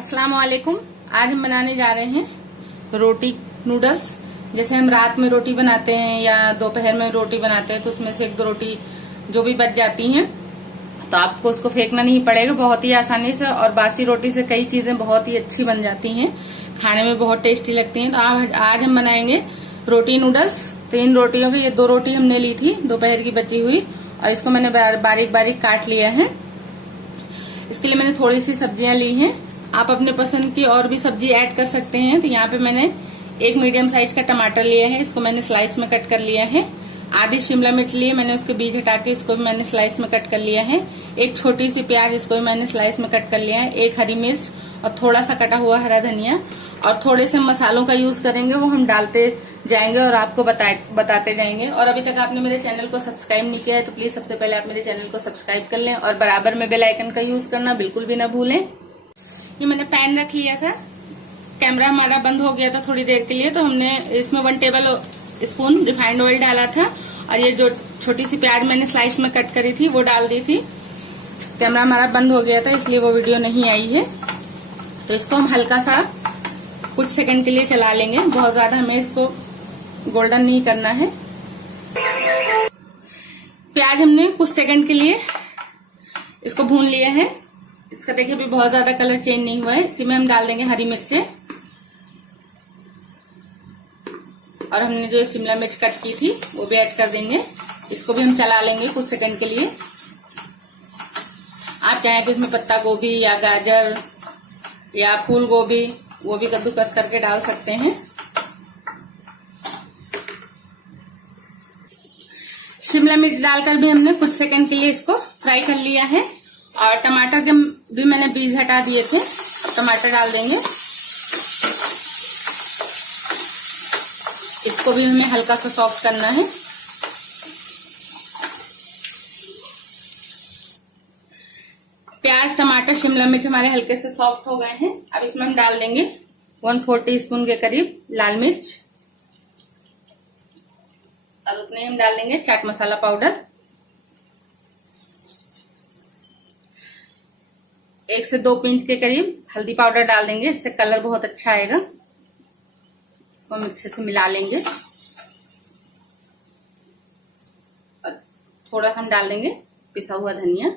अस्सलाम वालेकुम। आज हम बनाने जा रहे हैं रोटी नूडल्स। जैसे हम रात में रोटी बनाते हैं या दोपहर में रोटी बनाते हैं तो उसमें से एक दो रोटी जो भी बच जाती हैं तो आपको उसको फेंकना नहीं पड़ेगा, बहुत ही आसानी से। और बासी रोटी से कई चीजें बहुत ही अच्छी बन जाती हैं, खाने में बहुत टेस्टी लगती हैं। तो आज हम बनाएंगे रोटी नूडल्स। तो इन रोटियों की ये दो रोटी हमने ली थी दोपहर की बची हुई और इसको मैंने बारीक बारीक काट लिया है। इसके लिए मैंने थोड़ी सी सब्जियां ली हैं, आप अपने पसंद की और भी सब्जी ऐड कर सकते हैं। तो यहाँ पे मैंने एक मीडियम साइज का टमाटर लिया है, इसको मैंने स्लाइस में कट कर लिया है। आधी शिमला मिर्च लिए, मैंने उसके बीज हटा के इसको भी मैंने स्लाइस में कट कर लिया है। एक छोटी सी प्याज, इसको भी मैंने स्लाइस में कट कर लिया है। एक हरी मिर्च और थोड़ा सा कटा हुआ हरा धनिया और थोड़े से मसालों का यूज करेंगे, वो हम डालते जाएंगे और आपको बताते जाएंगे। और अभी तक आपने मेरे चैनल को सब्सक्राइब नहीं किया है तो प्लीज सबसे पहले आप मेरे चैनल को सब्सक्राइब कर लें और बराबर में बेल आइकन का यूज करना बिल्कुल भी ना भूलें। ये मैंने पैन रख लिया था, कैमरा हमारा बंद हो गया था थोड़ी देर के लिए, तो हमने इसमें 1 टेबल स्पून रिफाइंड ऑयल डाला था और ये जो छोटी सी प्याज मैंने स्लाइस में कट करी थी वो डाल दी थी। कैमरा हमारा बंद हो गया था इसलिए वो वीडियो नहीं आई है। तो इसको हम हल्का सा कुछ सेकंड के लिए चला लेंगे, बहुत ज्यादा हमें इसको गोल्डन नहीं करना है। प्याज हमने कुछ सेकंड के लिए इसको भून लिया है। इसका देखिए अभी बहुत ज्यादा कलर चेंज नहीं हुआ है। इसी में हम डाल देंगे हरी मिर्चें और हमने जो शिमला मिर्च कट की थी वो भी ऐड कर देंगे। इसको भी हम चला लेंगे कुछ सेकंड के लिए। आप चाहें तो इसमें पत्ता गोभी या गाजर या फूल गोभी वो भी कद्दूकस करके डाल सकते हैं। शिमला मिर्च डालकर भी हमने कुछ सेकंड के लिए इसको फ्राई कर लिया है। और टमाटर के भी मैंने बीज हटा दिए थे, टमाटर डाल देंगे। इसको भी हमें हल्का सा सॉफ्ट करना है। प्याज टमाटर शिमला मिर्च हमारे हल्के से सॉफ्ट हो गए हैं। अब इसमें हम डाल देंगे 1/4 टीस्पून के करीब लाल मिर्च और उतने हम डाल देंगे चाट मसाला पाउडर। 1 से 2 पिंच के करीब हल्दी पाउडर डाल देंगे, इससे कलर बहुत अच्छा आएगा। इसको हम अच्छे से मिला लेंगे और थोड़ा सा हम डाल देंगे पिसा हुआ धनिया।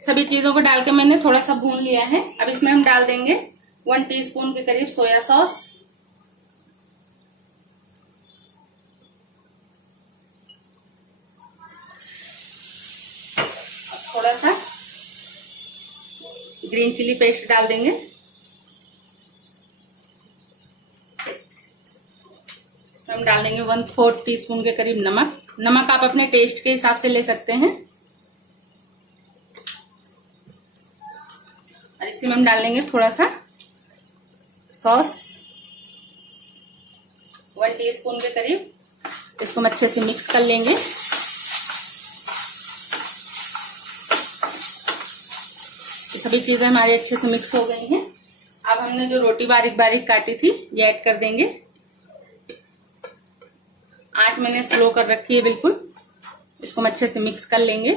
सभी चीजों को डाल के मैंने थोड़ा सा भून लिया है। अब इसमें हम डाल देंगे 1 टीस्पून के करीब सोया सॉस, थोड़ा सा ग्रीन चिली पेस्ट डाल देंगे। इसमें हम डाल देंगे 1/4 टीस्पून के करीब नमक। नमक आप अपने टेस्ट के हिसाब से ले सकते हैं। और इसी में हम डाल देंगे थोड़ा सा सॉस 1 टीस्पून के करीब। इसको हम अच्छे से मिक्स कर लेंगे। सभी चीजें हमारी अच्छे से मिक्स हो गई हैं। अब हमने जो रोटी बारीक बारीक काटी थी ये ऐड कर देंगे। आंच मैंने स्लो कर रखी है बिल्कुल। इसको हम अच्छे से मिक्स कर लेंगे।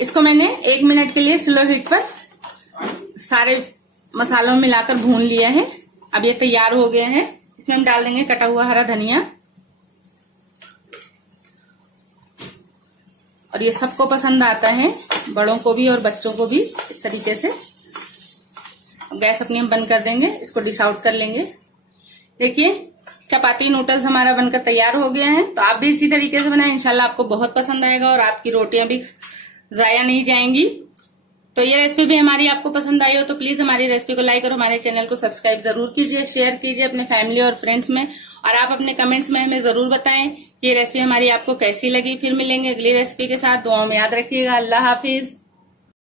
इसको मैंने 1 मिनट के लिए स्लो हीट पर सारे मसालों में मिलाकर भून लिया है। अब ये तैयार हो गया है। इसमें हम डाल देंगे कटा हुआ हरा धनिया और ये सबको पसंद आता है, बड़ों को भी और बच्चों को भी। इस तरीके से गैस अपनी हम बंद कर देंगे, इसको डिश आउट कर लेंगे। देखिए चपाती नूडल्स हमारा बनकर तैयार हो गया है। तो आप भी इसी तरीके से बनाएं, इंशाल्लाह आपको बहुत पसंद आएगा और आपकी रोटियां भी जाया नहीं जाएंगी। तो ये रेसिपी भी हमारी आपको पसंद आई हो तो प्लीज हमारी रेसिपी को लाइक और हमारे चैनल को सब्सक्राइब जरूर कीजिए, शेयर कीजिए अपने फैमिली और फ्रेंड्स में। और आप अपने कमेंट्स में हमें जरूर बताएं कि ये रेसिपी हमारी आपको कैसी लगी। फिर मिलेंगे अगली रेसिपी के साथ। दुआओं में याद रखिएगा। अल्लाह हाफिज।